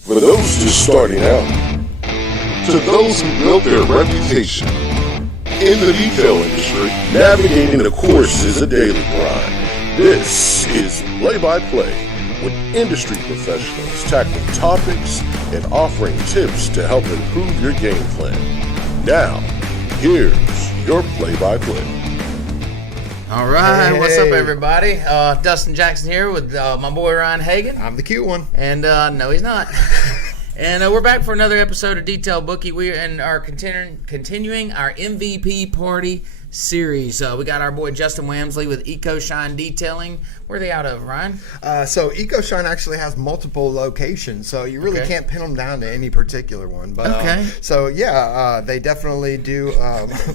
For those just starting out, to those who built their reputation. In the detail industry, navigating the course is a daily grind. This is Play-by-Play, with industry professionals tackling topics and offering tips to help improve your game plan. Now, here's your Play-by-Play. All right, what's up, everybody? Dustin Jackson here with my boy Ryan Hagan. I'm the cute one. And no, he's not. And we're back for another episode of Detail Bookie. We are continuing our MVP party series. We got our boy Justin Wamsley with EcoShine Detailing. Where are they out of, Ryan? So EcoShine actually has multiple locations, so you really can't pin them down to any particular one. But they definitely do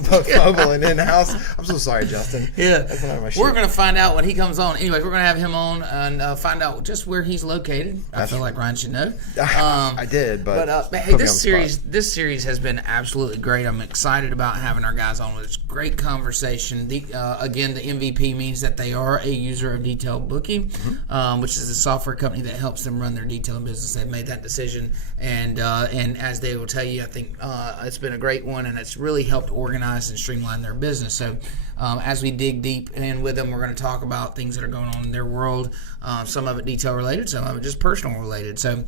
both mobile and in-house. I'm so sorry, Justin. Yeah, that's not my shit. We're going to find out when he comes on. Anyways, we're going to have him on and find out just where he's located. I feel like Ryan should know. I did, but hey, this series has been absolutely great. I'm excited about having our guys on. It's great conversation. Again, the MVP means that they are a user of Detail Bookie, which is a software company that helps them run their detailing business. They've made that decision, and as they will tell you, I think it's been a great one, and it's really helped organize and streamline their business. So as we dig deep in with them, we're going to talk about things that are going on in their world, some of it detail related, some of it just personal related. So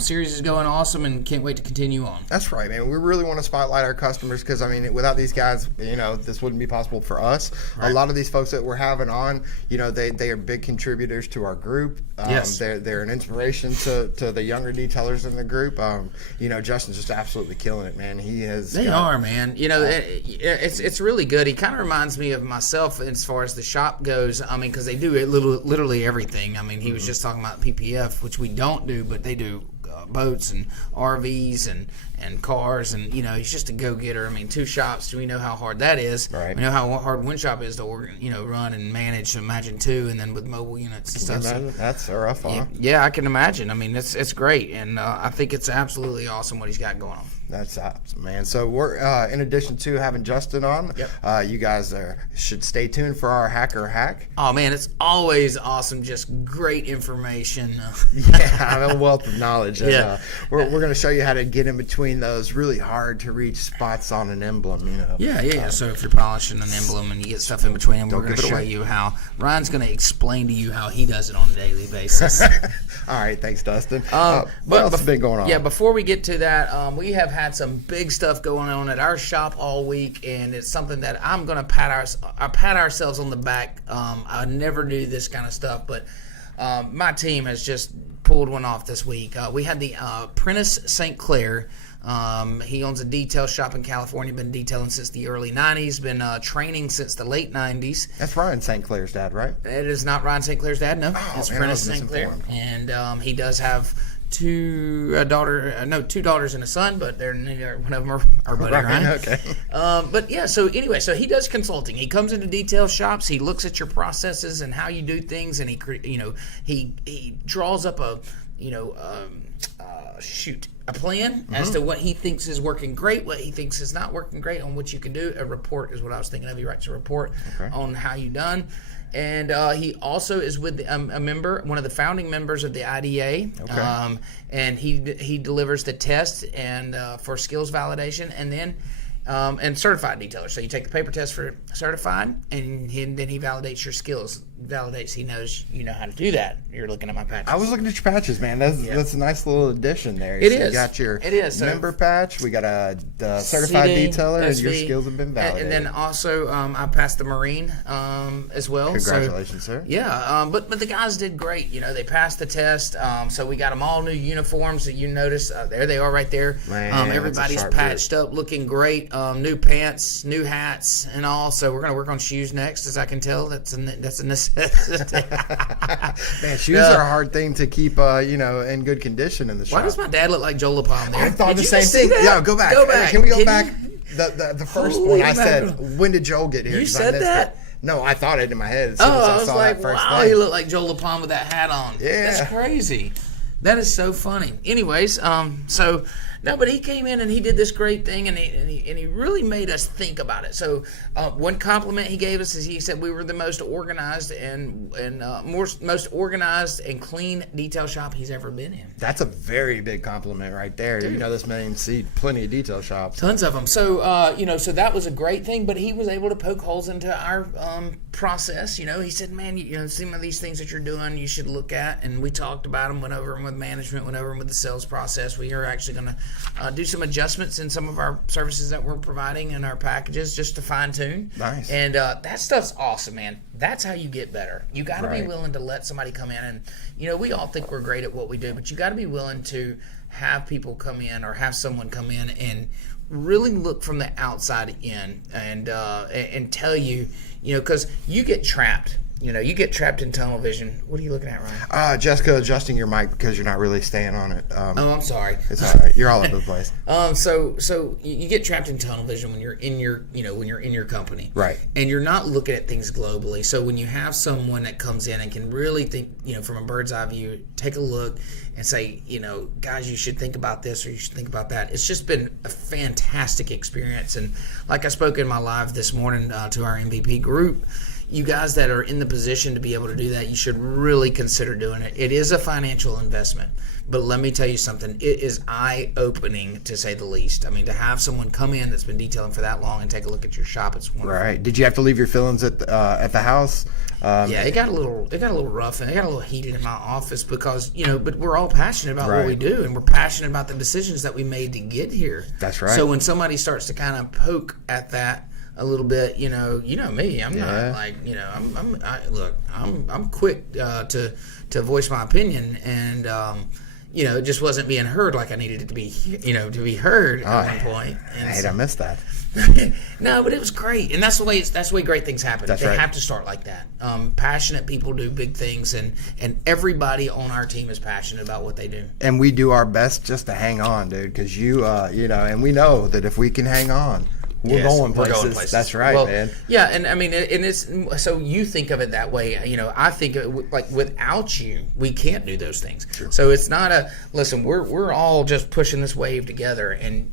series is going awesome, and can't wait to continue on. That's right, man. We really want to spotlight our customers because, I mean, without these guys, this wouldn't be possible for us. Right. A lot of these folks that we're having on, they are big contributors to our group. Yes. They're an inspiration to the younger detailers in the group. Justin's just absolutely killing it, man. He is. They are, man. It's really good. He kind of reminds me of myself as far as the shop goes. I mean, because they do literally everything. I mean, he was just talking about PPF, which we don't do, but they do boats and RVs and cars, and he's just a go-getter. I mean, two shops, we know how hard that is. Right. We know how hard one shop is to run and manage. So imagine two, and then with mobile units and stuff. That's rough, huh? Yeah, I can imagine. I mean, it's great, and I think it's absolutely awesome what he's got going on. That's awesome, man. So we're in addition to having Justin on, you guys should stay tuned for our Hacker Hack. Oh man, it's always awesome. Just great information. A wealth of knowledge. And, we're going to show you how to get in between those really hard to reach spots on an emblem. So if you're polishing an emblem and you get stuff in between them, we're going to show you how. Ryan's going to explain to you how he does it on a daily basis. All right, thanks, Dustin. What else has been going on? Yeah, before we get to that, we have had some big stuff going on at our shop all week, and it's something that I'm going to pat ourselves on the back. I never do this kind of stuff, but my team has just pulled one off this week. We had the Prentice St. Clair. He owns a detail shop in California, been detailing since the early 90s, been training since the late 90s. That's Ryan St. Clair's dad, right? It is not Ryan St. Clair's dad, no. It's Prentice St. Clair. And he does have two daughters and a son, but they're one of them are buddy, Ryan. Okay. So he does consulting. He comes into detail shops, he looks at your processes and how you do things, and he draws up a plan as to what he thinks is working great, what he thinks is not working great, on what you can do. A report is what I was thinking of. He writes a report on how you done. And he also is with a member, one of the founding members of the IDA. And he delivers the test and for skills validation, and then and certified detailer. So you take the paper test for certified, and then he validates your skills. Validates he knows you know how to do that. You're looking at my patches. I was looking at your patches, man. That's a nice little addition there. It is. You got your member so, patch. We got a certified detailer, and your skills have been validated. And then also I passed the Marine as well. Congratulations, sir. Yeah, but the guys did great. They passed the test. So we got them all new uniforms. That you notice there they are right there. Man, everybody's patched up, looking great. New pants, new hats, and all. So we're gonna work on shoes next, as I can tell. That's a necessity. Man, shoes are a hard thing to keep, in good condition in the shop. Why does my dad look like Joe LaPalm there? I thought the same thing. Yeah, go back. Can we go back? The first one I said, when did Joel get here? You said that? No, I thought it in my head as soon as I saw like, that first wow, thing. He looked like Joe LaPalm with that hat on. Yeah. That's crazy. That is so funny. Anyways, so No, but he came in and he did this great thing, and he really made us think about it. So one compliment he gave us is he said we were the most organized and most organized and clean detail shop he's ever been in. That's a very big compliment right there. Dude. You know, this man see plenty of detail shops, tons of them. So so that was a great thing. But he was able to poke holes into our process. You know, he said, man, some of these things that you're doing, you should look at. And we talked about them, went over them with management, went over them with the sales process. We are actually going to do some adjustments in some of our services that we're providing in our packages just to fine tune. Nice. And that stuff's awesome, man. That's how you get better. You got to be willing to let somebody come in. And, we all think we're great at what we do, but you got to be willing to have people come in or have someone come in and really look from the outside in and tell you, because you get trapped. You get trapped in tunnel vision. What are you looking at, Ryan? Jessica adjusting your mic because you're not really staying on it. I'm sorry. It's all right. You're all over the place. So you get trapped in tunnel vision when you're in your company, right? And you're not looking at things globally. So when you have someone that comes in and can really think, from a bird's eye view, take a look and say, guys, you should think about this or you should think about that. It's just been a fantastic experience. And like I spoke in my live this morning to our MVP group. You guys that are in the position to be able to do that, you should really consider doing it. It is a financial investment, but let me tell you something. It is eye-opening, to say the least. I mean, to have someone come in that's been detailing for that long and take a look at your shop, it's wonderful. Right. Did you have to leave your fillings at the house? Yeah, it got a little rough, and it got a little heated in my office because but we're all passionate about what we do, and we're passionate about the decisions that we made to get here. That's right. So when somebody starts to kind of poke at that a little bit, you know me. I'm not like, I'm quick to voice my opinion, and it just wasn't being heard like I needed it to be, to be heard at one point. And I missed that. No, but it was great, and that's the way great things happen. They have to start like that. Passionate people do big things, and everybody on our team is passionate about what they do. And we do our best just to hang on, dude, because and we know that if we can hang on, we're going places. That's right, man. Yeah, and I mean, and it's so you think of it that way. I think like without you, we can't do those things. Sure. So it's not listen. We're all just pushing this wave together, and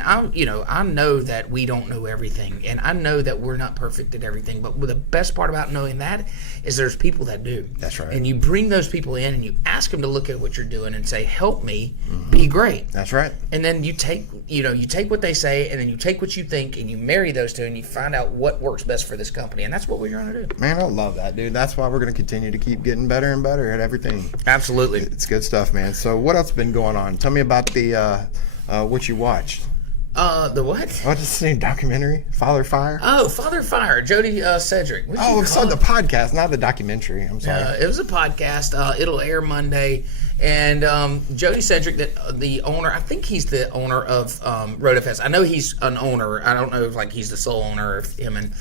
I know that we don't know everything, and I know that we're not perfect at everything. But the best part about knowing that is there's people that do. That's right. And you bring those people in, and you ask them to look at what you're doing and say, "Help me be great." That's right. And then you take what they say, and then you take what you think, and you marry those two, and you find out what works best for this company, and that's what we're going to do. Man, I love that, dude. That's why we're going to continue to keep getting better and better at everything. Absolutely. It's good stuff, man. So what else has been going on? Tell me about the what you watched. The what? What's the name? Documentary? Father Fire? Oh, Father Fire. Jody Cedric. It's on the podcast, not the documentary. I'm sorry. It was a podcast. It'll air Monday. And Jody Cedric, the owner, I think he's the owner of RotoFest. I know he's an owner. I don't know if he's the sole owner, if him and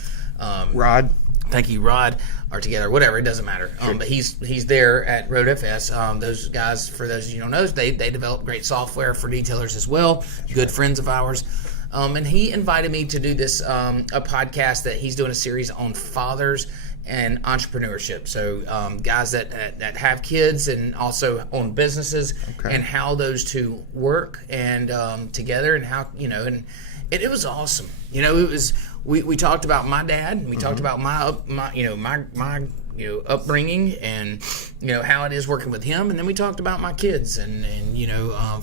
Rod. Thank you, Rod, are together. Whatever, it doesn't matter. Sure. But he's there at RotoFest. Those guys, for those of you who don't know, they develop great software for detailers as well. Good friends of ours. And he invited me to do this a podcast that he's doing a series on fathers and entrepreneurship. So guys that have kids and also own businesses, and how those two work and together, and how and it was awesome. It was we talked about my dad, and we talked about my upbringing, and how it is working with him, and then we talked about my kids, and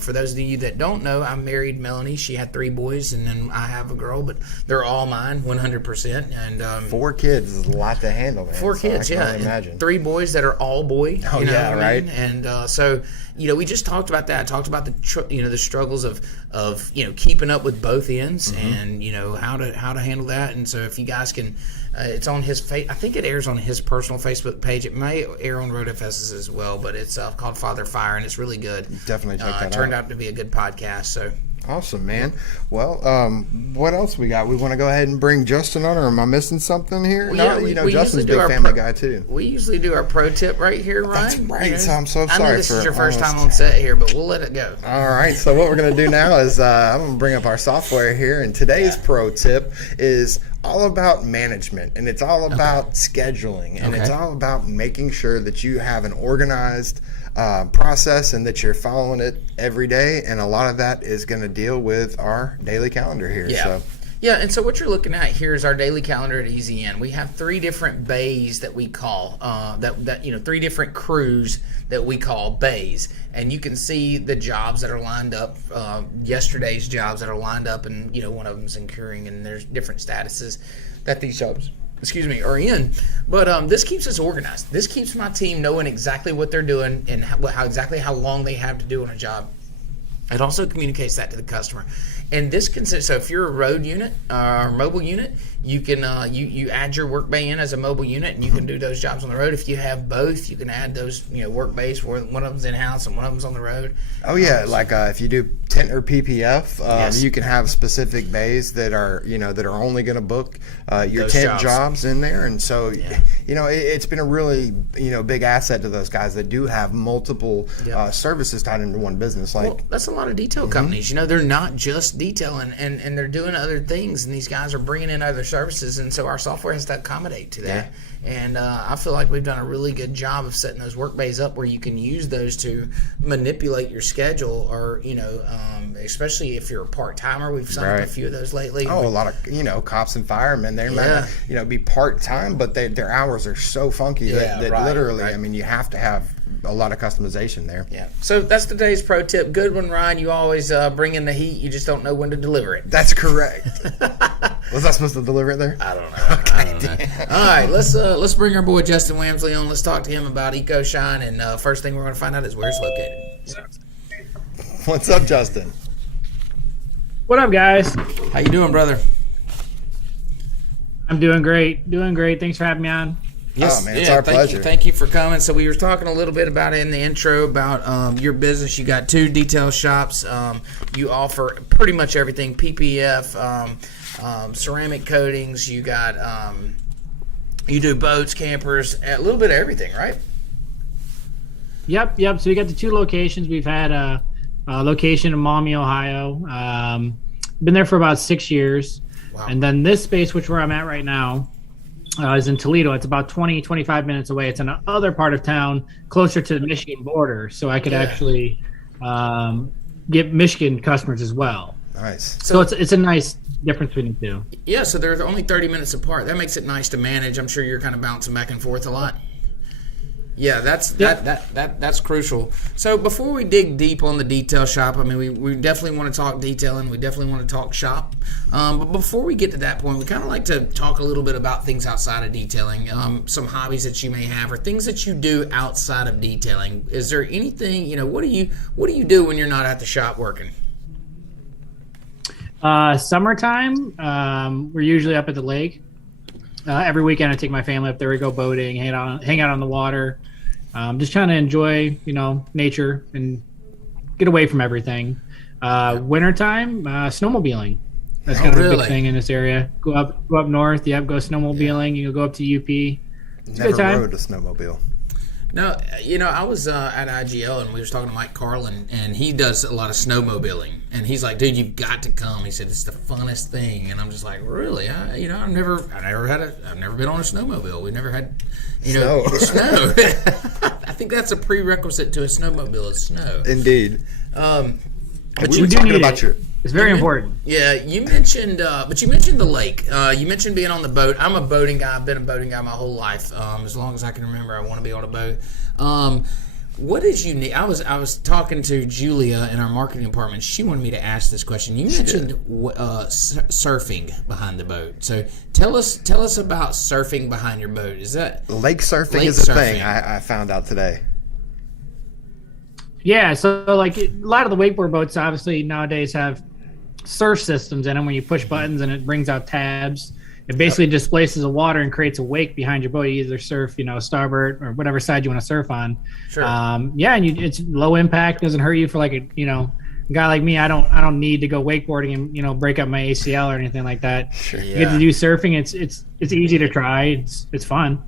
for those of you that don't know, I married Melanie. She had 3 boys, and then I have a girl, but they're all mine 100%. And 4 kids is a lot to handle, man. 4 kids, I can imagine. 3 boys that are all boy. Oh, yeah, right. And so we just talked about that. Talked about the struggles of keeping up with both ends, and how to handle that. And so if you guys can, it's on his I think it airs on his personal Facebook page. It may air on RotoFest's as well, but it's called Father Fire, and it's really good. Definitely check that out. It turned out to be a good podcast. So awesome, man. Well, what else we got? We want to go ahead and bring Justin on, or am I missing something here? Well, no, Justin's a big family guy too. We usually do our pro tip right here, Ryan. That's right. So I'm so sorry. I know this is your first time on set here, but we'll let it go. All right. So what we're going to do now is I'm going to bring up our software here, and today's pro tip is all about management, and it's all about scheduling, and it's all about making sure that you have an organized process and that you're following it every day. And a lot of that is going to deal with our daily calendar here. Yeah, and so what you're looking at here is our daily calendar at Easy In. We have 3 different bays that we call, 3 different crews that we call bays. And you can see the jobs that are lined up, yesterday's jobs that are lined up, and, one of them's in curing, and there's different statuses that these jobs, are in. But this keeps us organized. This keeps my team knowing exactly what they're doing and how long they have to do on a job. It also communicates that to the customer. And this consists, so if you're a road unit or mobile unit, you can you add your work bay in as a mobile unit, and you can do those jobs on the road. If you have both, you can add those work bays where one of them's in house and one of them's on the road. Oh yeah, if you do tent or PPF, you can have specific bays that are that are only going to book your those tent jobs in there, and so it's been a really big asset to those guys that do have multiple services tied into one business. That's a lot of detail companies. They're not just detailing, and they're doing other things, and these guys are bringing in other services, and so our software has to accommodate to that. And I feel like we've done a really good job of setting those work bays up where you can use those to manipulate your schedule, or especially if you're a part-timer. We've signed up a few of those lately. A lot of cops and firemen, they might be part-time, but their hours are so funky that literally, I mean, you have to have a lot of customization there. Yeah. So that's today's pro tip. Good one, Ryan. You always bring in the heat. You just don't know when to deliver it. That's correct. Was I supposed to deliver it there? I don't know. Okay. All right. Let's bring our boy Justin Wamsley on. Let's talk to him about EcoShine. And first thing we're going to find out is where it's located. What's up, Justin? What up, guys? How you doing, brother? I'm doing great. Thanks for having me on. Yes, it's our pleasure. Thank you for coming. So we were talking a little bit about it in the intro about your business. You got 2 detail shops. You offer pretty much everything: PPF, ceramic coatings. You got you do boats, campers, a little bit of everything, right? Yep. So we got the 2 locations. We've had a location in Maumee, Ohio. Been there for about 6 years. Wow. And then this space, where I'm at right now, is in Toledo. It's about 20-25 minutes away. It's in another part of town closer to the Michigan border, so I could actually get Michigan customers as well. Nice. So it's a nice difference between the 2. Yeah, so they're only 30 minutes apart. That makes it nice to manage. I'm sure you're kind of bouncing back and forth a lot. Yeah, that's crucial. So before we dig deep on the detail shop, I mean, we definitely want to talk detailing. We definitely want to talk shop. But before we get to that point, we kind of like to talk a little bit about things outside of detailing, some hobbies that you may have or things that you do outside of detailing. Is there anything, what do you do when you're not at the shop working? Summertime, we're usually up at the lake. Every weekend I take my family up there. We go boating, hang out on the water. Just trying to enjoy, nature and get away from everything. Wintertime, snowmobiling. That's kind of a big thing in this area. Go up north. Go snowmobiling. You can go up to UP. It's Never rode a snowmobile. No, I was at IGL and we was talking to Mike Carlin, and he does a lot of snowmobiling. And he's like, "Dude, you've got to come." He said, "It's the funnest thing." And I'm just like, "Really? I've never been on a snowmobile. We never had, snow. I think that's a prerequisite to a snowmobile is snow. Indeed. But we were talking about it's very important. Yeah, you mentioned, but you mentioned the lake. You mentioned being on the boat. I'm a boating guy. I've been a boating guy my whole life. As long as I can remember, I want to be on a boat. What is unique? I was talking to Julia in our marketing department. She wanted me to ask this question. You mentioned surfing behind the boat. So tell us about surfing behind your boat. Is that lake surfing is a thing I found out today. Yeah, so like a lot of the wakeboard boats obviously nowadays have surf systems in them. When you push buttons and it brings out tabs, it basically displaces the water and creates a wake behind your boat. You either surf, starboard or whatever side you want to surf on. Sure. And it's low impact, doesn't hurt you for like a guy like me. I don't need to go wakeboarding and break up my ACL or anything like that. Sure. You get to do surfing. It's easy to try. It's fun.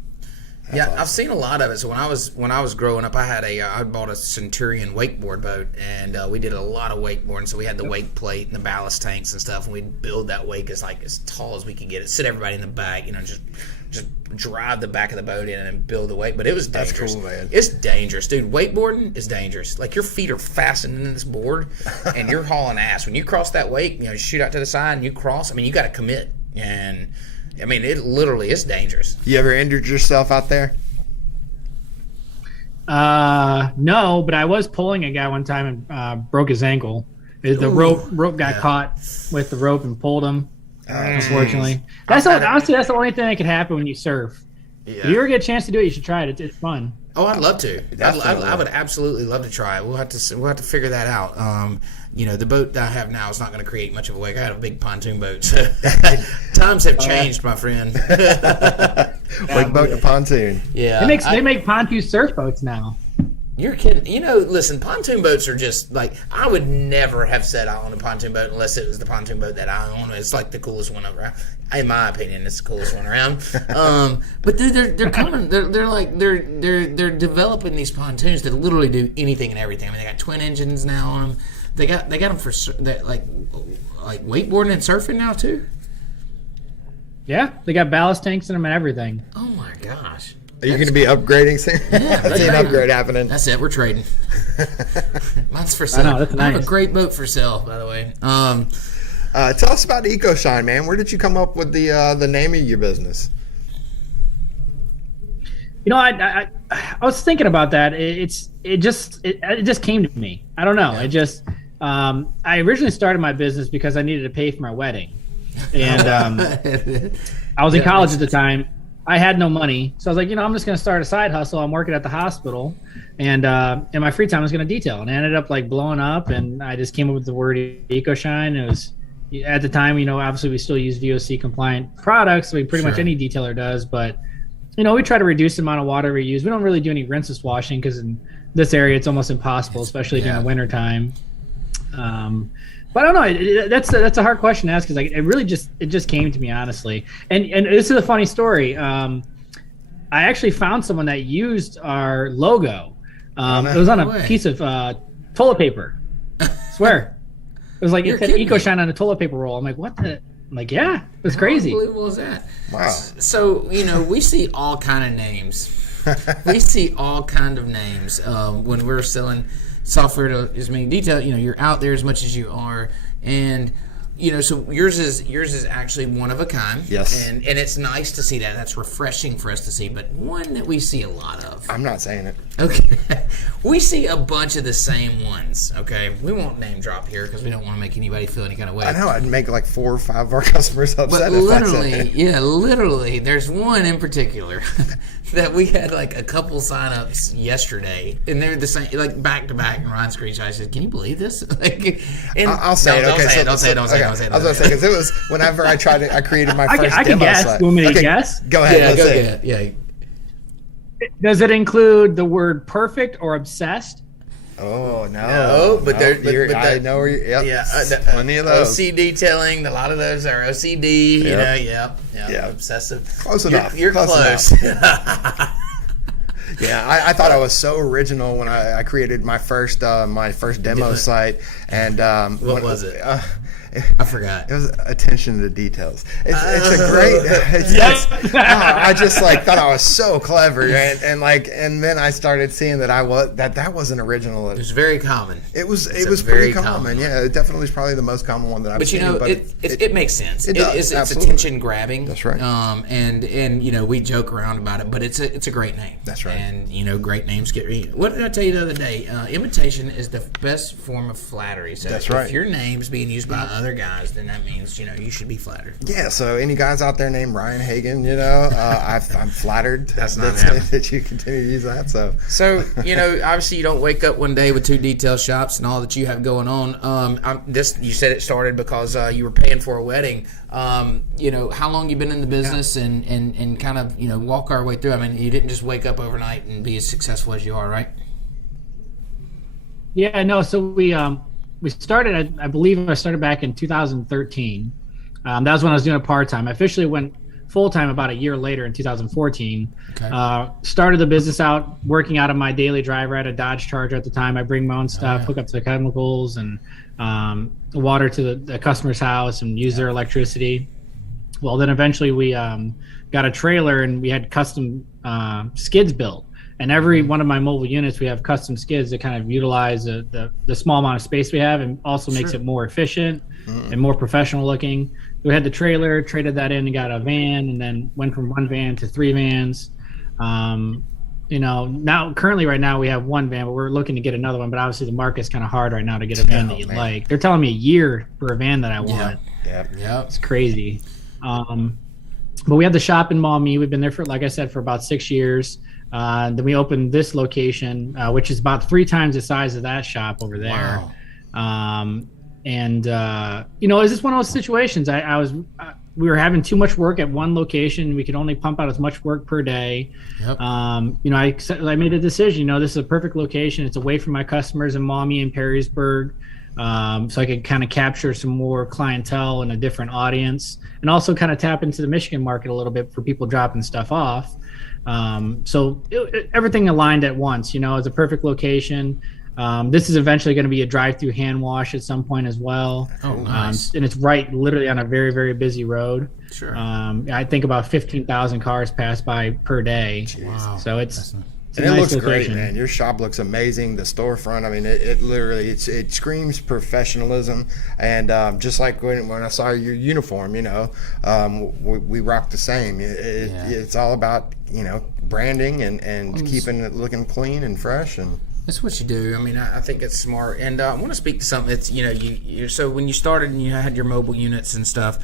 Awesome. I've seen a lot of it. So when I was growing up, I bought a Centurion wakeboard boat, and we did a lot of wakeboarding. So we had the wake plate and the ballast tanks and stuff, and we'd build that wake as tall as we could get it. Sit everybody in the back, just drive the back of the boat in and build the wake. But it was dangerous. That's cool, man. It's dangerous, dude. Wakeboarding is dangerous. Like, your feet are fastened in this board, and you're hauling ass. When you cross that wake, you shoot out to the side and you cross. I mean, you got to commit, and I mean, it literally is dangerous. You ever injured yourself out there? No, but I was pulling a guy one time and broke his ankle. The rope got caught with the rope and pulled him. Unfortunately, honestly, that's the only thing that could happen when you surf. Yeah. If you ever get a chance to do it, you should try it. It's fun. Oh, I'd love to. I would absolutely love to try it. We'll have to figure that out. The boat that I have now is not going to create much of a wake. I had a big pontoon boat. So times have changed, my friend. Wake boat to pontoon. Yeah, they make pontoon surf boats now. You're kidding. Listen, pontoon boats are just like, I would never have said I own a pontoon boat unless it was the pontoon boat that I own. It's like the coolest one around. In my opinion, it's the coolest one around. But they're coming. They're developing these pontoons that literally do anything and everything. I mean, they got twin engines now on them. They got them for like wakeboarding and surfing now too. Yeah, they got ballast tanks in them and everything. Oh my gosh. Are you going to be upgrading soon? Yeah, I see an upgrade happening. That's it. We're trading. Mine's for sale. I have a great boat for sale, by the way. Tell us about EcoShine, man. Where did you come up with the name of your business? I was thinking about that. It just came to me. I don't know. Yeah. I originally started my business because I needed to pay for my wedding, and I was in college at the time. I had no money, so I was like, I'm just going to start a side hustle. I'm working at the hospital, and in my free time, I was going to detail. And I ended up blowing up, and I just came up with the word EcoShine. It was, at the time, obviously we still use VOC compliant products. So pretty much any detailer does, but we try to reduce the amount of water we use. We don't really do any rinseless washing because in this area it's almost impossible, especially during the winter time. But I don't know. That's a hard question to ask because it just came to me, honestly. And this is a funny story. I actually found someone that used our logo. It was on a piece of toilet paper. I swear. It was it said EcoShine on a toilet paper roll. I'm like, what the? I'm like, yeah, it was crazy. How unbelievable is that? Wow. So, we see all kind of names. We see all kind of names when we're selling software to as many detail. You're out there as much as you are, and so yours is actually one of a kind. Yes. And it's nice to see that. That's refreshing for us to see, but one that we see a lot of. I'm not saying it. Okay. We see a bunch of the same ones, okay? We won't name drop here because we don't want to make anybody feel any kind of way. I know. I'd make 4 or 5 of our customers upset. But literally, there's one in particular that we had a couple signups yesterday, and they're the same, back to back. And Ryan screenshot, I said, "Can you believe this?" I'll say it. Okay, don't say it. I was going to say because it was whenever I created my first I can demo guess. site. You want me to guess? Go ahead. Yeah, let's go see. get it. Yeah. Does it include the word perfect or obsessed? Oh no! No, but I know where you're. Yep. Yeah, plenty of those. OC detailing. A lot of those are OCD. Yep. Obsessive. Close enough. You're close. Yeah, I thought I was so original when I created my first demo site, and what was it? I forgot. It was attention to details. It's a great. I just thought I was so clever, and then I started seeing that that wasn't original. It was very common. It was pretty common. Yeah, it definitely is probably the most common one that I've seen. But it makes sense. It does. It's attention grabbing. That's right. And we joke around about it, but it's a great name. That's right. And great names get read. What did I tell you the other day? Imitation is the best form of flattery. So that's right. If your name's being used by other guys, then that means you should be flattered. Yeah. So any guys out there named Ryan Hagen, I'm flattered. That's not that you continue to use that. So obviously you don't wake up one day with 2 detail shops and all that you have going on. You said it started because you were paying for a wedding. How long you been in the business and kind of walk our way through. I mean, you didn't just wake up overnight and be as successful as you are, right? Yeah. No. So we started. I believe I started back in 2013. That was when I was doing it part time. I officially went full time about a year later in 2014. Started the business out working out of my daily driver. I had a Dodge Charger at the time. I bring my own stuff, hook up to the chemicals and water to the customer's house and use their electricity. Well, then eventually we got a trailer and we had custom skids built. And every one of my mobile units, we have custom skids that kind of utilize the small amount of space we have and also makes it more efficient and more professional looking. We had the trailer, traded that in and got a van, and then went from 1 van to 3 vans. Now currently right now we have 1 van, but we're looking to get another one. But obviously the market's kind of hard right now to get a van that you like. They're telling me a year for a van that I want. Yeah. It's crazy. But we have the shop in Maumee. We've been there for, like I said, for about 6 years. Then we opened this location, which is about 3 times the size of that shop over there. Wow. It's just one of those situations. We were having too much work at one location. We could only pump out as much work per day. Yep. I made a decision. This is a perfect location. It's away from my customers in Maumee and Perrysburg. So I could kind of capture some more clientele and a different audience, and also kind of tap into the Michigan market a little bit for people dropping stuff off. Everything aligned at once. It's a perfect location. This is eventually going to be a drive-through hand wash at some point as well. Oh, nice. And it's right literally on a very, very busy road. Sure. I think about 15,000 cars pass by per day. Wow. So it's and it looks great, man. Your shop looks amazing. The storefront, I mean, it literally it screams professionalism. And just like when I saw your uniform, we rock the same. It's all about branding and keeping it looking clean and fresh. And that's what you do. I mean, I think it's smart. And I want to speak to something that's, so when you started and you had your mobile units and stuff,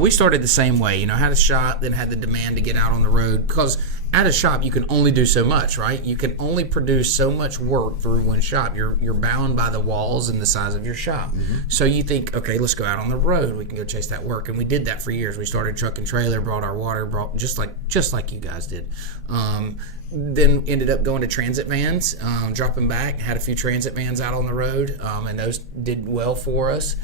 we started the same way. Had a shop, then had the demand to get out on the road, because at a shop you can only do so much, right? You can only produce so much work through one shop. You're bound by the walls and the size of your shop. Mm-hmm. So you think, okay, let's go out on the road. We can go chase that work, and we did that for years. We started truck and trailer, brought our water, just like you guys did. Then ended up going to transit vans, dropping back, had a few transit vans out on the road, and those did well for us.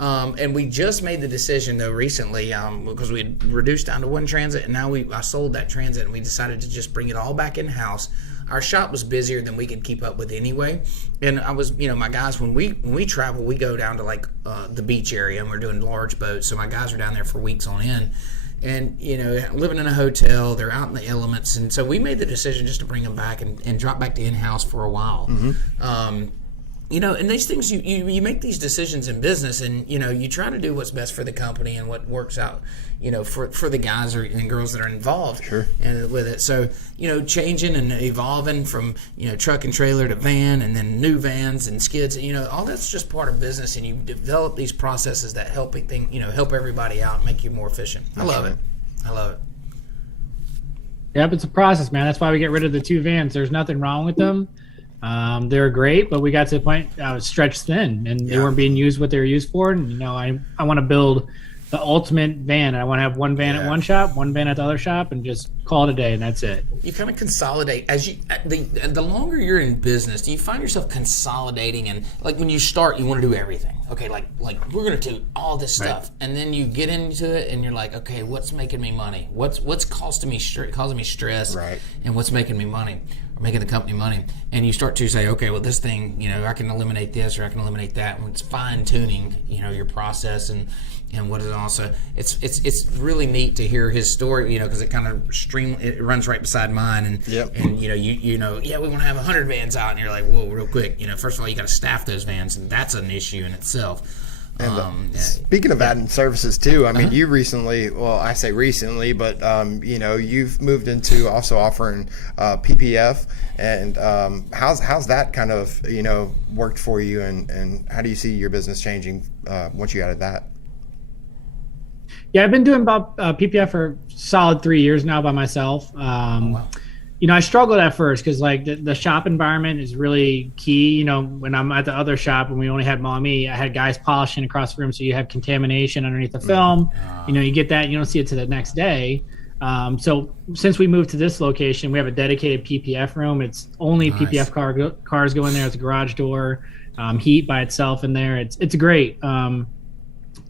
And we just made the decision though recently, because we had reduced down to 1 transit, and now I sold that transit, and we decided to just bring it all back in house. Our shop was busier than we could keep up with anyway, and I was, my guys, when we travel, we go down to like the beach area, and we're doing large boats, so my guys are down there for weeks on end. And living in a hotel, they're out in the elements, and so we made the decision just to bring them back and drop back to in-house for a while. Mm-hmm. And these things, you make these decisions in business, and you try to do what's best for the company and what works out, for the guys and girls that are involved. Sure. And with it. So changing and evolving from truck and trailer to van, and then new vans and skids. All that's just part of business, and you develop these processes that help everybody out and make you more efficient. I love it. Yep, it's a process, man. That's why we get rid of the 2 vans. There's nothing wrong with them. They're great, but we got to the point I was stretched thin, and they weren't being used what they were used for. And I want to build the ultimate van. I want to have 1 van at one shop, 1 van at the other shop, and just call it a day, and that's it. You kind of consolidate as the longer you're in business. Do you find yourself consolidating? And like when you start, you want to do everything. Okay, like we're going to do all this stuff, and then you get into it, and you're like, okay, what's making me money? What's causing me stress? Right. And what's making me money? Making the company money, and you start to say, okay, well, this thing, I can eliminate this or I can eliminate that. And it's fine tuning, your process and what is also. It's really neat to hear his story, because it kind of it runs right beside mine, and and we want to have 100 vans out, and you're like, whoa, real quick, first of all, you got to staff those vans, and that's an issue in itself. And speaking of adding services too, I mean, you recently, well, I say recently, but you've moved into also offering PPF, and how's that kind of worked for you, and how do you see your business changing once you added that? Yeah, I've been doing about PPF for a solid 3 years now by myself. Wow. I struggled at first because like the shop environment is really key. When I'm at the other shop and we only had Maumee, I had guys polishing across the room, so you have contamination underneath the film. You get that, you don't see it to the next day. So since we moved to this location, we have a dedicated PPF room. It's only nice. PPF cars go in there. It's a garage door, heat by itself in there. It's great. The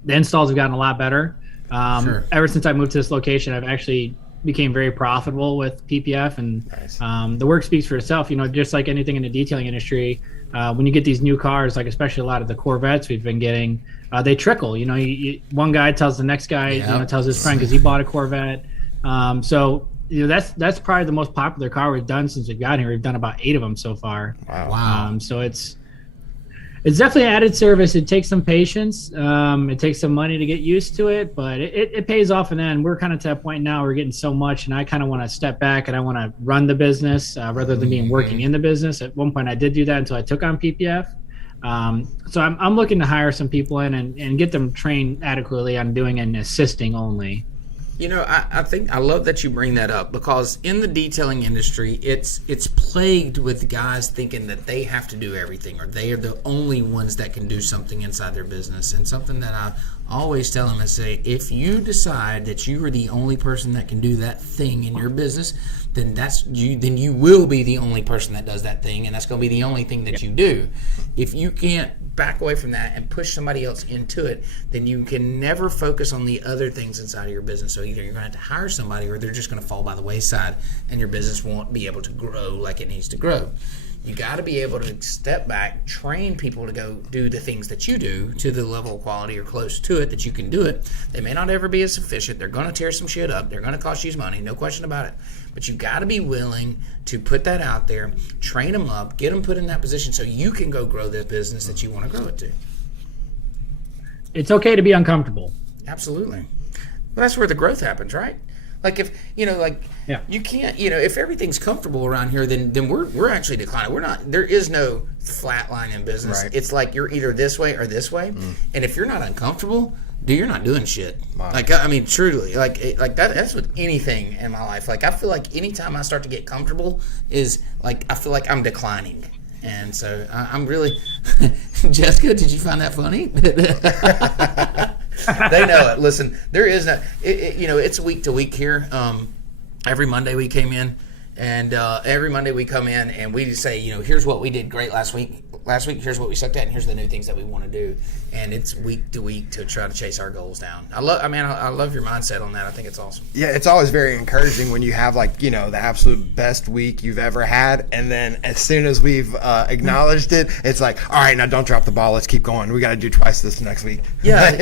installs have gotten a lot better. Ever since I moved to this location, I've actually became very profitable with PPF, and the work speaks for itself. Just like anything in the detailing industry, when you get these new cars, like especially a lot of the Corvettes we've been getting, they trickle. One guy tells the next guy, tells his friend because he bought a Corvette. So that's probably the most popular car we've done since we've gotten here. We've done about 8 of them so far. Wow. So it's definitely added service. It takes some patience. It takes some money to get used to it, but it pays off in the end. We're kind of to that point now. We're getting so much, and I kind of want to step back and I want to run the business rather than being working in the business. At one point, I did do that until I took on PPF. So I'm looking to hire some people in and get them trained adequately on doing and assisting only. I think I love that you bring that up, because in the detailing industry, it's plagued with guys thinking that they have to do everything, or they are the only ones that can do something inside their business. And something that I always tell them is, say, if you decide that you are the only person that can do that thing in your business, then you will be the only person that does that thing, and that's going to be the only thing that you do. If you can't back away from that and push somebody else into it, then you can never focus on the other things inside of your business. So either you're going to have to hire somebody, or they're just going to fall by the wayside, and your business won't be able to grow like it needs to grow. You got to be able to step back, train people to go do the things that you do to the level of quality or close to it that you can do it. They may not ever be as efficient. They're going to tear some shit up. They're going to cost you money, no question about it. But you got to be willing to put that out there, train them up, get them put in that position so you can go grow the business that you want to grow it to. It's okay to be uncomfortable. Absolutely. Well, that's where the growth happens, right? Like if you can't, if everything's comfortable around here, then we're actually declining. There is no flat line in business. Right. It's like you're either this way or this way. And if you're not uncomfortable, dude, you're not doing shit. Wow. Like, I mean, truly, like that's with anything in my life. Like, I feel like anytime I start to get comfortable is like, I feel like I'm declining. And so I'm really, Jessica, did you find that funny? They know it. Listen, there is no, it's week to week here. Every Monday we came in, and every Monday we come in and we say, here's what we did great last week. Here's what we sucked at, and here's the new things that we want to do. And it's week to week to try to chase our goals down. I love your mindset on that. I think it's awesome. Yeah, it's always very encouraging when you have the absolute best week you've ever had, and then as soon as we've acknowledged it, it's like, all right, now don't drop the ball. Let's keep going. We got to do twice this next week. Yeah.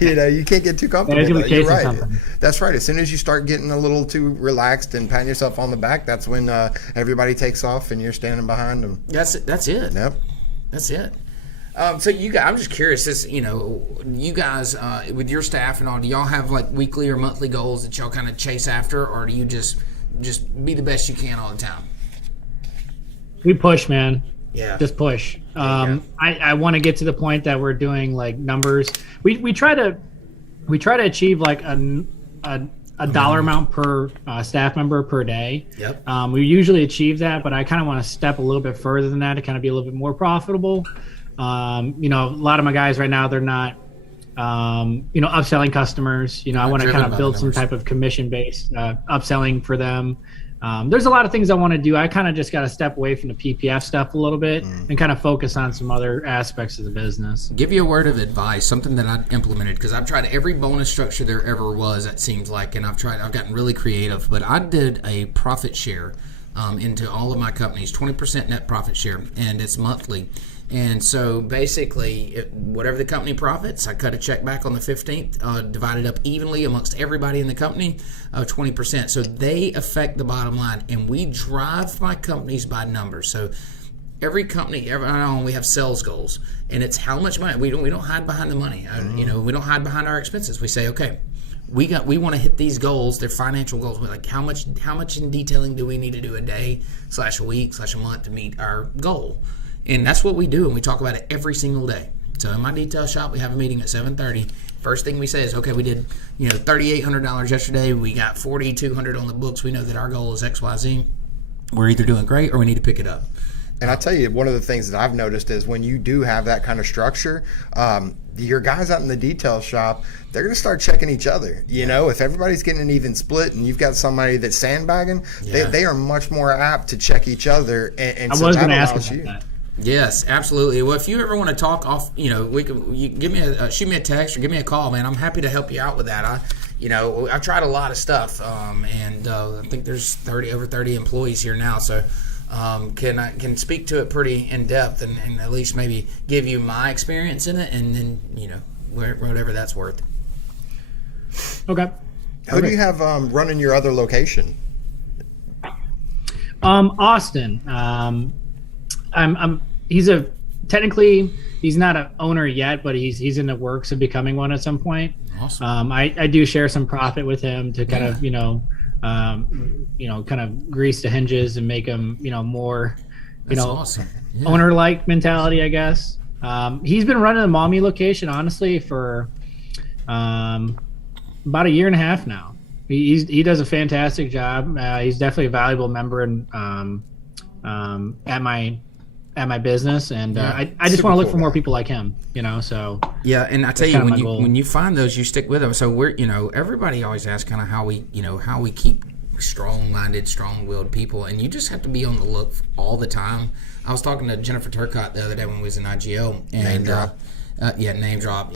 You can't get too comfortable. You're right. That's right. As soon as you start getting a little too relaxed and patting yourself on the back, that's when everybody takes off and you're standing behind them. That's it. Yep. That's it. So you guys, I'm just curious. You guys with your staff and all, do y'all have like weekly or monthly goals that y'all kind of chase after, or do you just be the best you can all the time? We push, man. Yeah. Just push. I want to get to the point that we're doing like numbers. We try to achieve like a dollar amount per staff member per day. Yep. We usually achieve that, but I kind of want to step a little bit further than that to kind of be a little bit more profitable. A lot of my guys right now, they're not, upselling customers. I want to kind of build some type of commission-based upselling for them. There's a lot of things I want to do. I kind of just got to step away from the PPF stuff a little bit and kind of focus on some other aspects of the business. Give you a word of advice, something that I've implemented, because I've tried every bonus structure there ever was, it seems like, and I've gotten really creative, but I did a profit share into all of my companies, 20% net profit share, and it's monthly. And so basically, whatever the company profits, I cut a check back on the 15th, divided up evenly amongst everybody in the company, 20%. So they affect the bottom line, and we drive my companies by numbers. So every company, we have sales goals, and it's how much money. We don't hide behind the money. We don't hide behind our expenses. We say, okay, we want to hit these goals. They're financial goals. We're like, how much in detailing do we need to do a day / a week / a month to meet our goal? And that's what we do, and we talk about it every single day. So in my detail shop, we have a meeting at 7:30. First thing we say is, okay, we did $3,800 yesterday. We got $4,200 on the books. We know that our goal is XYZ. We're either doing great or we need to pick it up. And I tell you, one of the things that I've noticed is when you do have that kind of structure, your guys out in the detail shop, they're going to start checking each other. If everybody's getting an even split and you've got somebody that's sandbagging, they are much more apt to check each other. And I was going to ask about that. Yes, absolutely. Well, if you ever want to talk off, you give me shoot me a text or give me a call, man. I'm happy to help you out with that. I've tried a lot of stuff, and I think there's over 30 employees here now, so can speak to it pretty in depth and at least maybe give you my experience in it, and then whatever that's worth. Okay. Who do you have running your other location? Austin. Technically he's not an owner yet, but he's in the works of becoming one at some point. Awesome. I do share some profit with him to kind of kind of grease the hinges and make him more awesome. Yeah. owner-like mentality, I guess. He's been running the Mommy location honestly for about a year and a half now. He does a fantastic job. He's definitely a valuable member at my business, and I just want to look for more people like him, so yeah. And I tell you, when you find those, you stick with them. So we're everybody always asks kind of how we keep strong-minded, strong-willed people, and you just have to be on the look all the time. I was talking to Jennifer Turcott the other day when we was in IGO, and name drop.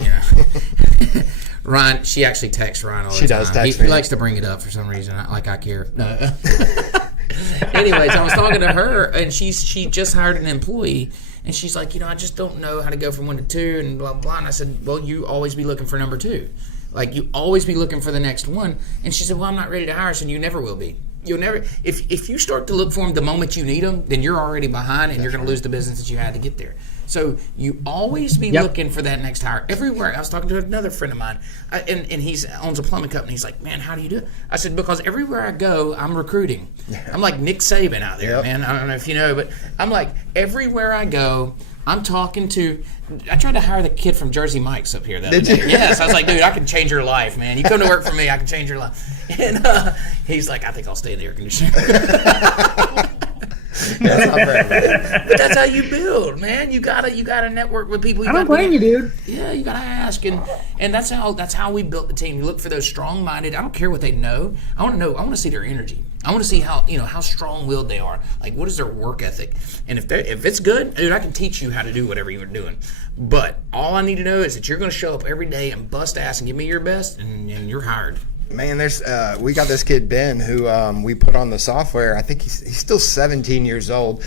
Ryan, she actually texts Ryan all the time. She does text me. He likes to bring it up for some reason, like I care. No. Anyways, I was talking to her, and she just hired an employee, and she's like, I just don't know how to go from 1 to 2, and blah blah. And I said, well, you always be looking for number 2, like you always be looking for the next one. And she said, well, I'm not ready to hire, so you never will be. You'll never. If you start to look for them the moment you need them, then you're already behind, and you're going to lose the business that you had to get there. So you always be looking for that next hire everywhere. I was talking to another friend of mine, and he owns a plumbing company. He's like, man, how do you do it? I said, because everywhere I go, I'm recruiting. I'm like Nick Saban out there, man. I don't know if you know, but I'm like, everywhere I go, I'm talking to. I tried to hire the kid from Jersey Mike's up here. Did you? Yes. I was like, dude, I can change your life, man. You come to work for me, I can change your life. And he's like, I think I'll stay in the air conditioner. That's not bad, man. But that's how you build, man. You gotta network with people. I don't blame you, dude. Yeah, you gotta ask, and that's how we built the team. You look for those strong-minded. I don't care what they know. I want to see their energy. I want to see how strong-willed they are. Like, what is their work ethic? And if it's good, dude, I can teach you how to do whatever you're doing. But all I need to know is that you're going to show up every day and bust ass and give me your best, and you're hired. Man, we got this kid Ben who we put on the software. I think he's still 17 years old.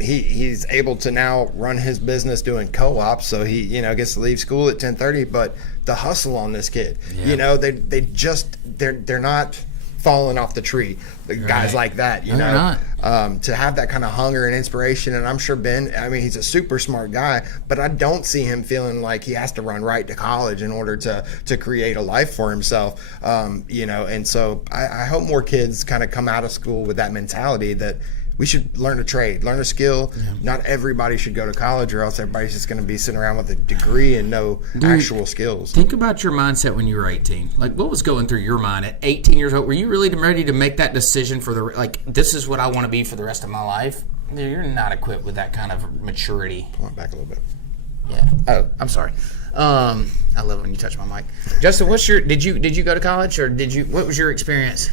He's able to now run his business doing co-ops, so he gets to leave school at 10:30. But the hustle on this kid, they're not falling off the tree. Guys like that, to have that kind of hunger and inspiration. And I'm sure Ben, he's a super smart guy, but I don't see him feeling like he has to run right to college in order to create a life for himself. And so I hope more kids kind of come out of school with that mentality that we should learn a trade, learn a skill. Yeah. Not everybody should go to college, or else everybody's just going to be sitting around with a degree and no actual skills. Think about your mindset when you were 18. Like, what was going through your mind at 18 years old? Were you really ready to make that decision for this is what I want to be for the rest of my life? You're not equipped with that kind of maturity. Come on, back a little bit. Yeah. Oh, I'm sorry. I love it when you touch my mic. Justin, did you go to college, or what was your experience?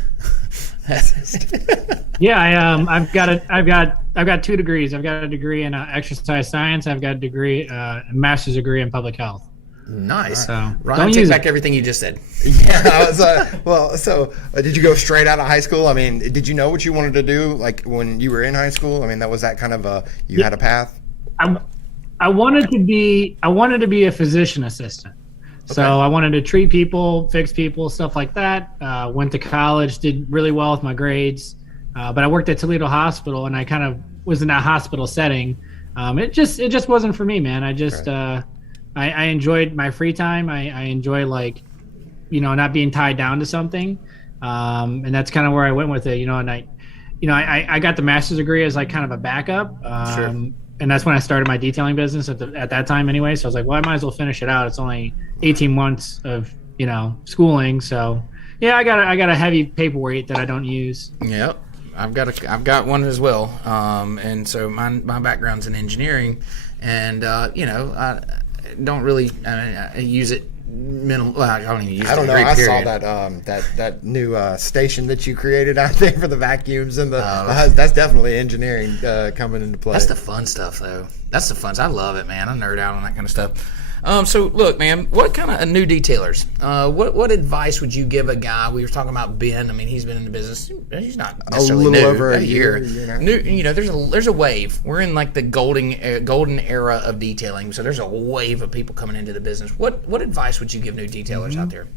Yeah, I've got 2 degrees. I've got a degree in exercise science. I've got a master's degree in public health. Nice. So Ryan, take back everything you just said. Yeah, I was. Did you go straight out of high school? Did you know what you wanted to do, like when you were in high school? Was that kind of you had a path? I wanted to be a physician assistant. So I wanted to treat people, fix people, stuff like that. Went to college, did really well with my grades. But I worked at Toledo Hospital, and I kind of was in that hospital setting. It just wasn't for me, man. I enjoyed my free time. I enjoy not being tied down to something. And that's kind of where I went with it, and I got the master's degree as kind of a backup. Sure. And that's when I started my detailing business at that time anyway. So I was like, well, I might as well finish it out. It's only 18 months of, schooling. So yeah, I got a heavy paperweight that I don't use. Yep. I've got one as well. And so my background's in engineering, and I don't really use it minimal. Well, I don't even use. I don't know. I saw that new station that you created out there for the vacuums and the. That's definitely engineering coming into play. That's the fun stuff, though. That's the fun. I love it, man. I nerd out on that kind of stuff. So look, man, what kind of new detailers? What advice would you give a guy? We were talking about Ben. I mean, he's been in the business. He's not necessarily a little new, over a year. New, there's a wave. We're in like the golden era of detailing. So there's a wave of people coming into the business. What advice would you give new detailers out there?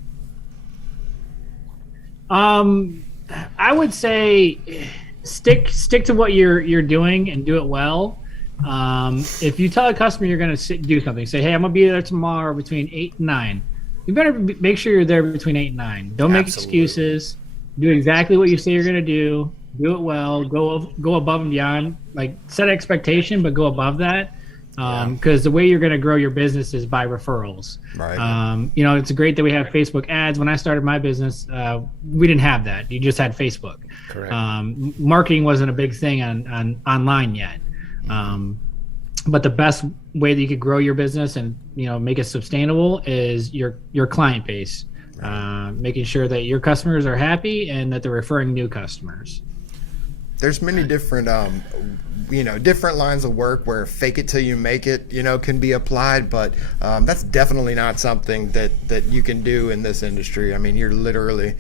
I would say stick to what you're doing and do it well. If you tell a customer you're going to do something, say, hey, I'm going to be there tomorrow between 8 and 9. You better make sure you're there between 8 and 9. Don't make excuses. Do exactly what you say you're going to do. Do it well. Go above and beyond. Like, set expectation, but go above that. Because the way you're going to grow your business is by referrals. Right. It's great that we have Facebook ads. When I started my business, we didn't have that. You just had Facebook. Correct. Marketing wasn't a big thing on online yet. But the best way that you could grow your business and make it sustainable is your client base, making sure that your customers are happy and that they're referring new customers. There's many different different lines of work where fake it till you make it can be applied, but that's definitely not something that you can do in this industry. I mean, you're literally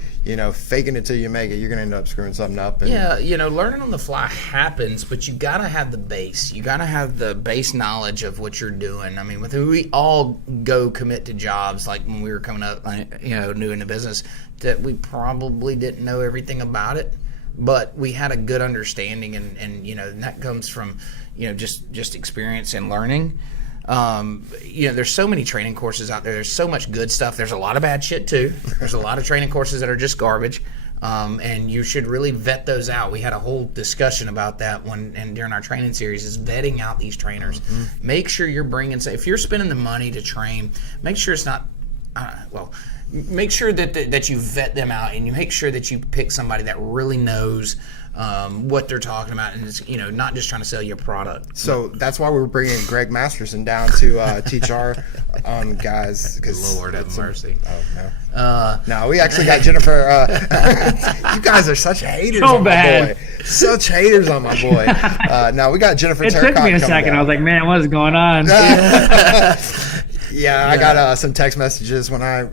faking it till you make it. You're gonna end up screwing something up. Learning on the fly happens, but you gotta have the base. You gotta have the base knowledge of what you're doing. I mean, we all go commit to jobs like when we were coming up, new in the business, that we probably didn't know everything about it. But we had a good understanding, and that comes from, just experience and learning. There's so many training courses out there. There's so much good stuff. There's a lot of bad shit too. There's a lot of training courses that are just garbage, and you should really vet those out. We had a whole discussion about that during our training series, is vetting out these trainers. Mm-hmm. Make sure you're if you're spending the money to train, make sure it's not, make sure that you vet them out, and you make sure that you pick somebody that really knows what they're talking about, and is not just trying to sell you a product. So that's why we're bringing Greg Masterson down to teach our guys. Lord have mercy. Oh no. No, we actually got Jennifer. You guys are such haters. So on bad. My boy. Such haters on my boy. No, we got Jennifer. It took me a second. I was like, man, what is going on? Yeah, I got some text messages when I,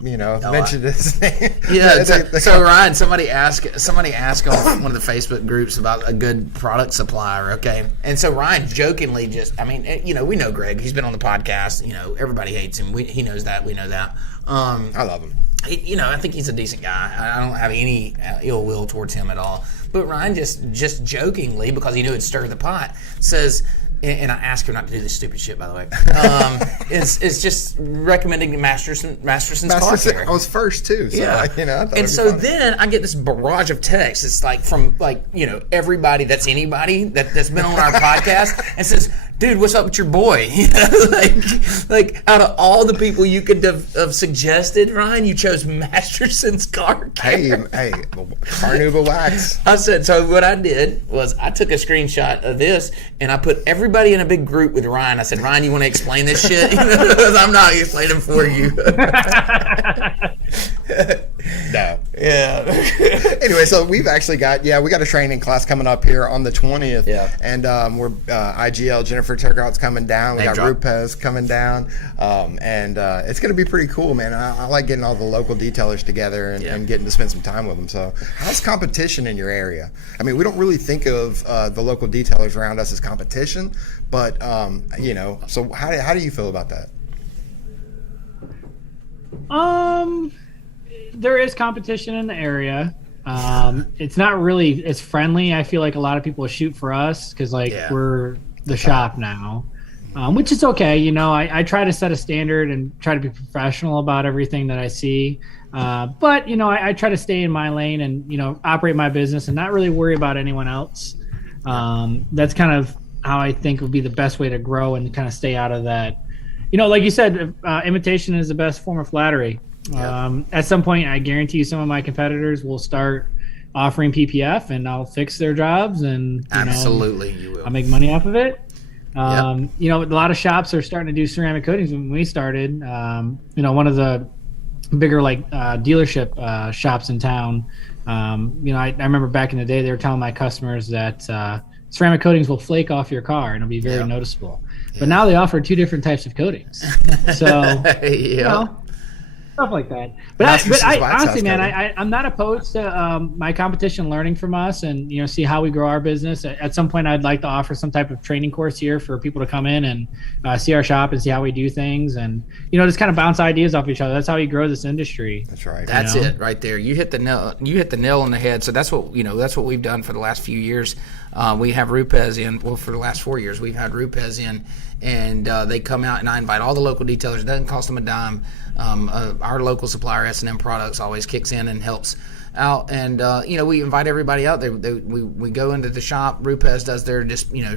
mentioned his name. Yeah. So Ryan, somebody asked on one of the Facebook groups about a good product supplier. Okay, and so Ryan jokingly we know Greg. He's been on the podcast. Everybody hates him. He knows that. We know that. I love him. I think he's a decent guy. I don't have any ill will towards him at all. But Ryan just jokingly, because he knew it'd stir the pot, says. And I asked her not to do this stupid shit, by the way. Is just recommending Masterson's car care. I was first too. So yeah. And so then I get this barrage of texts. It's like from everybody that's anybody that's been on our podcast and says, "Dude, what's up with your boy?" like out of all the people you could have suggested, Ryan, you chose Masterson's car care. Hey, Carnauba wax. I said, so what I did was I took a screenshot of this and I put everybody in a big group with Ryan. I said, Ryan, you want to explain this shit? Because I'm not explaining for you. No. Yeah. Anyway, so we've actually got we got a training class coming up here on the 20th. Yeah. And we're IGL Jennifer Turcout's coming down. We got Rupes coming down. And it's going to be pretty cool, man. I like getting all the local detailers together and getting to spend some time with them. So how's competition in your area? I mean, we don't really think of the local detailers around us as competition, but so how do you feel about that? There is competition in the area. It's not really as friendly. I feel like a lot of people shoot for us because we're the shop now, which is okay. I try to set a standard and try to be professional about everything that I see. But I try to stay in my lane and operate my business and not really worry about anyone else. That's kind of how I think would be the best way to grow and kind of stay out of that. Like you said, imitation is the best form of flattery. Yep. At some point, I guarantee you some of my competitors will start offering PPF and I'll fix their jobs and absolutely you will. I'll make money off of it. You know, a lot of shops are starting to do ceramic coatings. When we started, you know, one of the bigger dealership shops in town, you know, I remember back in the day they were telling my customers that ceramic coatings will flake off your car and it'll be very noticeable. But now they offer 2 different types of coatings. So, you know, stuff like that. But I honestly, man, I'm not opposed to my competition learning from us and, you know, see how we grow our business. At some point, I'd like to offer some type of training course here for people to come in and see our shop and see how we do things and, you know, just kind of bounce ideas off each other. That's how you grow this industry. That's right. That's it right there. You hit the nail on the head. So that's what we've done for the last few years. We have Rupes in. Well, for the last 4 years, we've had Rupes in, and they come out, and I invite all the local detailers. It doesn't cost them a dime. Our local supplier, S&M Products, always kicks in and helps out, and you know, we invite everybody out. We go into the shop. Rupes does their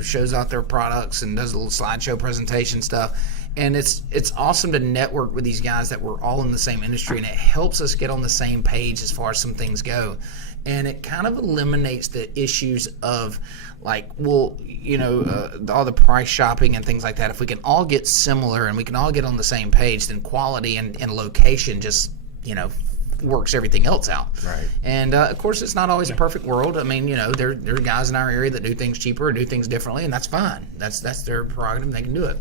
shows out their products and does a little slideshow presentation stuff. And it's awesome to network with these guys that we're all in the same industry, and it helps us get on the same page as far as some things go. And it kind of eliminates the issues of like, well, you know, all the price shopping and things like that. If we can all get similar and we can all get on the same page, then quality and location just, you know, works everything else out. Right. And of course, it's not always a perfect world. I mean, you know, there are guys in our area that do things cheaper or do things differently, and that's fine. That's their prerogative. They can do it.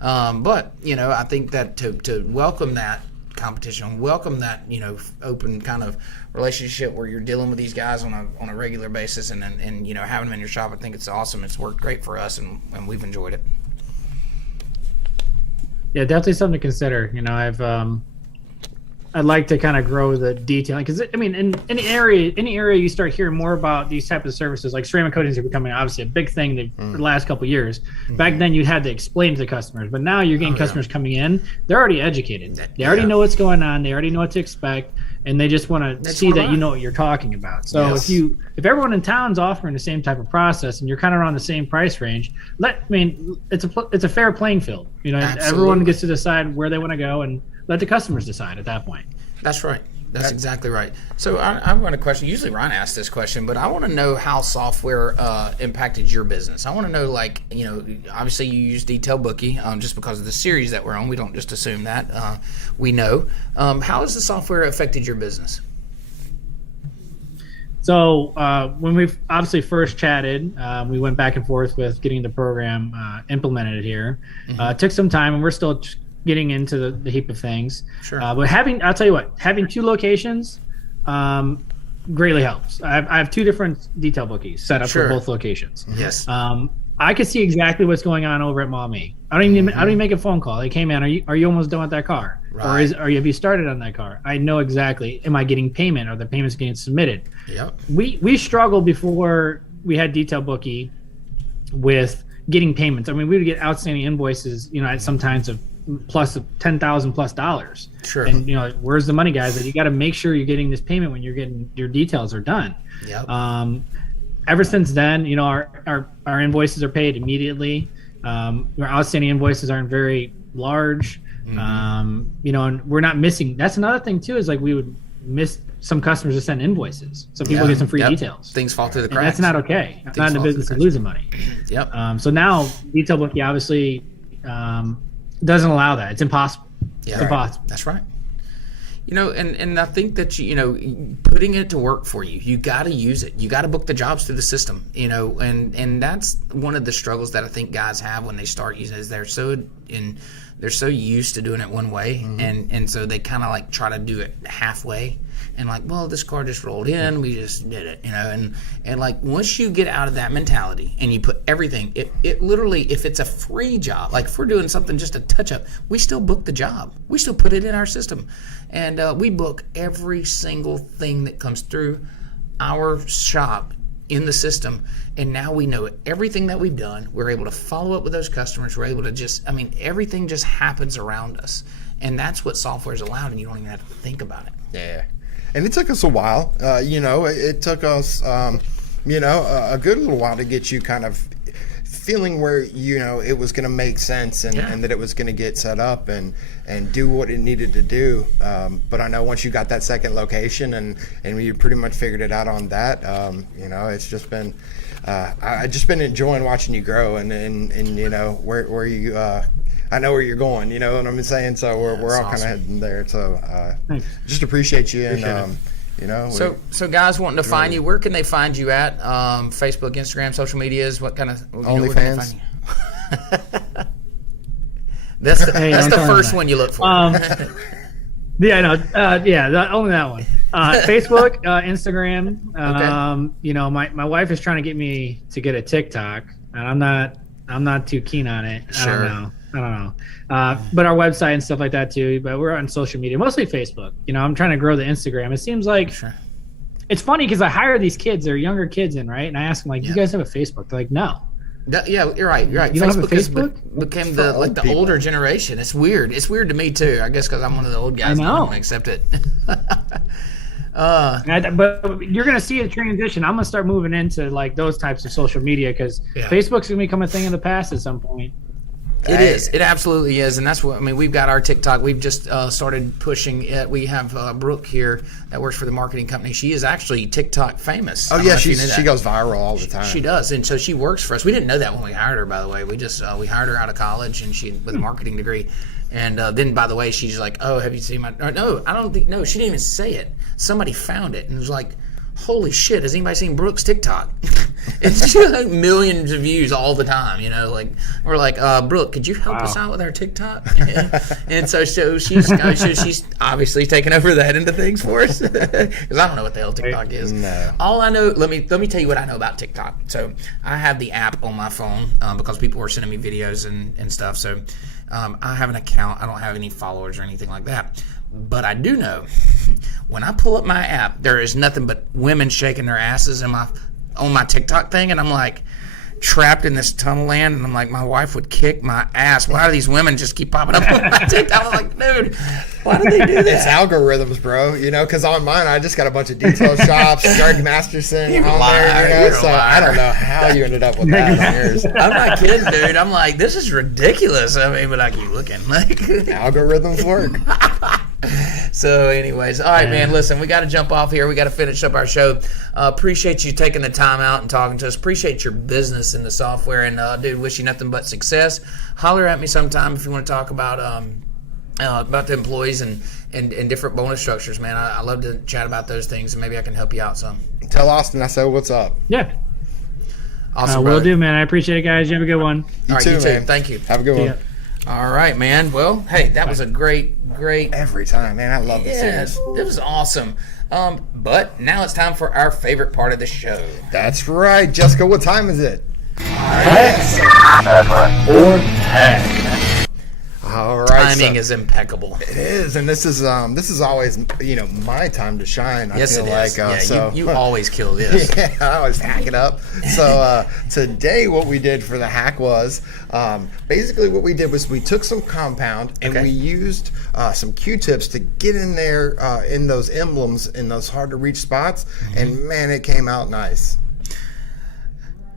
But you know, I think that to welcome that competition, welcome that, you know, open kind of relationship where you're dealing with these guys on a regular basis, and you know, having them in your shop, I think it's awesome. It's worked great for us, and we've enjoyed it. Yeah, definitely something to consider. You know, I'd like to kind of grow the detailing, because I mean, in any area you start hearing more about these types of services, like ceramic coatings are becoming obviously a big thing for the last couple of years. Back then you had to explain to the customers, but now you're getting customers coming in, they're already educated. They already know what's going on. They already know what to expect, and they just want to see that you know what you're talking about. So if everyone in town's offering the same type of process and you're kind of around the same price range, it's a fair playing field. You know, everyone gets to decide where they want to go, and let the customers decide at that point. That's right. That's exactly right. So I've got a question. Usually Ron asks this question, but I want to know how software impacted your business. I want to know, like, you know, obviously you use Detail Bookie just because of the series that we're on. We don't just assume that. We know. How has the software affected your business? So when we obviously first chatted, we went back and forth with getting the program implemented here. It took some time, and we're still getting into the heap of things. Sure. But I'll tell you what, having 2 locations greatly helps. I have 2 different Detail Bookies set up for both locations. Yes. I could see exactly what's going on over at Mommy. I don't even make a phone call. Like, hey man, are you almost done with that car? Right. Or have you started on that car? I know exactly. Am I getting payment? Are the payments getting submitted? Yep. We struggled before we had Detail Bookie with getting payments. I mean, we would get outstanding invoices, you know, at sometimes of plus $10,000+. Sure. And you know, where's the money, guys? That you got to make sure you're getting this payment when you're getting your details are done. Yep. Ever since then, you know, our invoices are paid immediately. Our outstanding invoices aren't very large. You know, and we're not missing. That's another thing too, is like we would miss some customers to send invoices, so people get some free details. Things fall through the cracks. And that's not okay. Things not in the business of losing money. Yep. So now Detail Bookie obviously doesn't allow that. It's impossible. Yeah, it's impossible. That's right. You know, and I think that, you know, putting it to work for you, you got to use it. You got to book the jobs through the system, you know, and that's one of the struggles that I think guys have when they start using it, is they're so used to doing it one way, and so they kind of like try to do it halfway, and like, well, this car just rolled in, we just did it, you know, and like once you get out of that mentality and you put everything, it literally, if it's a free job, like if we're doing something just a touch up, we still book the job, we still put it in our system, and we book every single thing that comes through our shop in the system, and now we know everything that we've done. We're able to follow up with those customers. We're able to just, I mean, everything just happens around us, and that's what software is allowed, and you don't even have to think about it. Yeah. And it took us a while. You know, it took us, you know, a good little while to get you kind of feeling where, you know, it was going to make sense, and that it was going to get set up and do what it needed to do. But I know once you got that second location and you pretty much figured it out on that, you know, it's just been I just been enjoying watching you grow, and you know where you. I know where you're going. You know what I'm saying. So we're all kind of heading there. So just appreciate you and. You know, so guys wanting to find you, where can they find you at? Facebook, Instagram, social medias. What kind of OnlyFans? That's the first one you look for. Yeah, no, only that one. Facebook, Instagram. Okay. You know, my wife is trying to get me to get a TikTok, and I'm not too keen on it. Sure. I don't know. But our website and stuff like that too. But we're on social media, mostly Facebook. You know, I'm trying to grow the Instagram. It seems like it's funny because I hire these kids, they're younger kids in, right? And I ask them like, "Do you guys have a Facebook?" They're like, "No." Yeah, you're right. You're right. You Facebook, Facebook? became the older generation. It's weird. It's weird to me too. I guess because I'm one of the old guys. I know. I don't accept it. But you're gonna see a transition. I'm gonna start moving into like those types of social media because Facebook's gonna become a thing of the past at some point. It is. It absolutely is, and that's what I mean. We've got our TikTok. We've just started pushing it. We have Brooke here that works for the marketing company. She is actually TikTok famous. Oh yeah, she goes viral all the time. She does, and so she works for us. We didn't know that when we hired her. By the way, we just we hired her out of college, and she with a marketing degree. And then, by the way, she's like, "Oh, have you seen my?" No, I don't think. No, she didn't even say it. Somebody found it and was like, "Holy shit! Has anybody seen Brooke's TikTok?" It's like millions of views all the time. You know, like we're like, "Brooke, could you help us out with our TikTok?" And so she's obviously taking over that into things for us because I don't know what the hell TikTok is. No. All I know, let me tell you what I know about TikTok. So I have the app on my phone because people were sending me videos and stuff. So I have an account. I don't have any followers or anything like that. But I do know when I pull up my app, there is nothing but women shaking their asses on my TikTok thing, and I'm like trapped in this tunnel land, and I'm like, my wife would kick my ass. Why do these women just keep popping up on my TikTok? I'm like, dude, why do they do that? It's algorithms, bro. You know, because on mine, I just got a bunch of detail shops, Greg Masterson on there. You know, so I don't know how you ended up with that on yours. I'm not kidding, dude. I'm like, this is ridiculous. I mean, but I keep looking. Like algorithms work. So anyways, all right, man, listen, we got to jump off here. We got to finish up our show. Appreciate you taking the time out and talking to us. Appreciate your business in the software. And, dude, wish you nothing but success. Holler at me sometime if you want to talk about the employees and different bonus structures, man. I love to chat about those things, and maybe I can help you out some. Tell Austin I said what's up. Yeah. Awesome, will do, man. I appreciate it, guys. You have a good one. You too, man. Thank you. Have a good one. All right, man. Well, hey, that was a great. Every time, man. I love this series. It was awesome. But now it's time for our favorite part of the show. That's right. Jessica, what time is it? Or heck. All right. Timing is impeccable. It is, and this is always my time to shine. Yes, I feel it is. like So you always kill this. Yeah, I always hack it up. So today, what we did for the hack was basically what we did was we took some compound and we used some Q-tips to get in there in those emblems in those hard to reach spots, and man, it came out nice.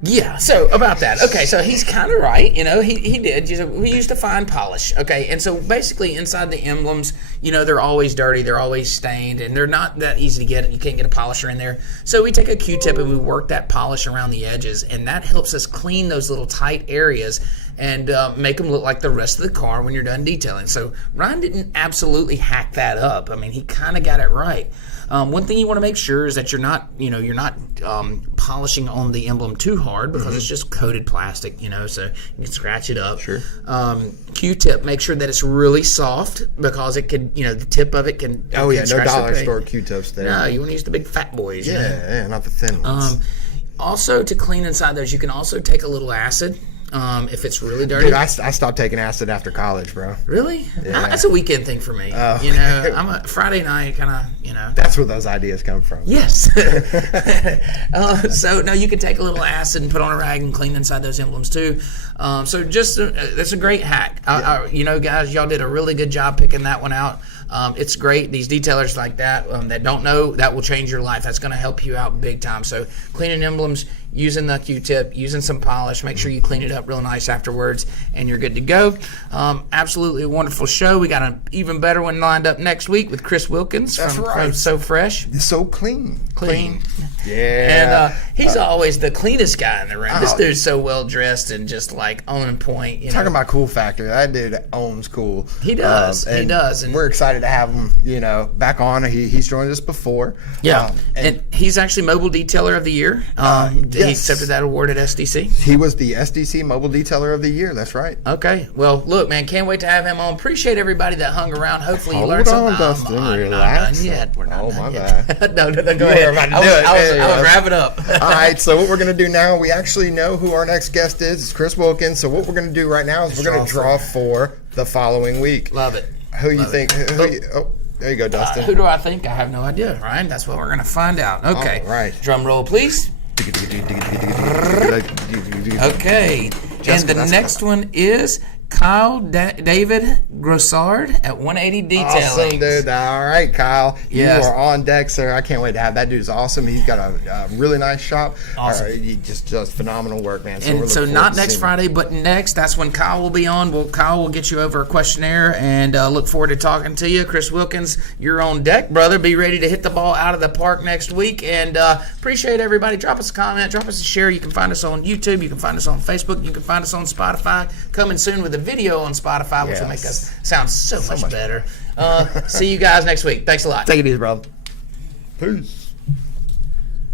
Yeah, so about that. Okay, so he's kind of right. You know, he did. We used a fine polish. Okay, and so basically inside the emblems, they're always dirty, they're always stained, and they're not that easy to get. You can't get a polisher in there. So we take a Q-tip and we work that polish around the edges, and that helps us clean those little tight areas and make them look like the rest of the car when you're done detailing. So Ryan didn't absolutely hack that up. I mean, he kind of got it right. One thing you want to make sure is that you're not polishing on the emblem too hard because it's just coated plastic, so you can scratch it up. Sure. Q-tip, make sure that it's really soft because it could, the tip of it can. Oh yeah, no dollar store Q-tips there. No, you want to use the big fat boys. Yeah, not the thin ones. Also, to clean inside those, you can also take a little acid. If it's really dirty. Dude, I stopped taking acid after college, bro. Really? Yeah. That's a weekend thing for me. Oh. I'm a Friday night kind of, That's where those ideas come from. Yes. So, no, you can take a little acid and put on a rag and clean inside those emblems, too. So, just, that's a great hack. Guys, y'all did a really good job picking that one out. It's great. These detailers like that that don't know, that will change your life. That's going to help you out big time. So cleaning emblems, using the Q-tip, using some polish. Make sure you clean it up real nice afterwards, and you're good to go. Absolutely a wonderful show. We got an even better one lined up next week with Chris Wilkins from So Fresh. So clean. Yeah. And he's always the cleanest guy in the room. This dude's so well dressed and just like on point. Talking about cool factor, that dude owns cool. He does. He does. And we're excited to have him, back on. He's joined us before. Yeah. And he's actually Mobile Detailer of the Year. He accepted that award at SDC. He was the SDC Mobile Detailer of the Year. That's right. Okay. Well, look, man, can't wait to have him on. Appreciate everybody that hung around. Hopefully you learned something. Hold on, Dustin. Relax. We're not done yet. Bad. No, go ahead. I was wrapping up. All right, so what we're going to do now, we actually know who our next guest is. It's Chris Wilkins. So what we're going to do right now is we're going to draw for the following week. Love it. Who you think? There you go, Dustin. Who do I think? I have no idea, Ryan. That's what we're going to find out. Okay. All right. Drum roll, please. Okay. And the next one is Kyle David Grossard at 180 Detailing. Awesome, dude. All right, Kyle. Yes. You are on deck, sir. I can't wait to have that. Dude's awesome. He's got a really nice shop. Awesome. He just does phenomenal work, man. So not next Friday, but next. That's when Kyle will be on. Kyle will get you over a questionnaire, and look forward to talking to you. Chris Wilkins, you're on deck, brother. Be ready to hit the ball out of the park next week. And appreciate everybody. Drop us a comment. Drop us a share. You can find us on YouTube. You can find us on Facebook. You can find us on Spotify. Coming soon with a video on Spotify, which will make us sound so much better. See you guys next week. Thanks a lot. Take it easy, brother. Peace.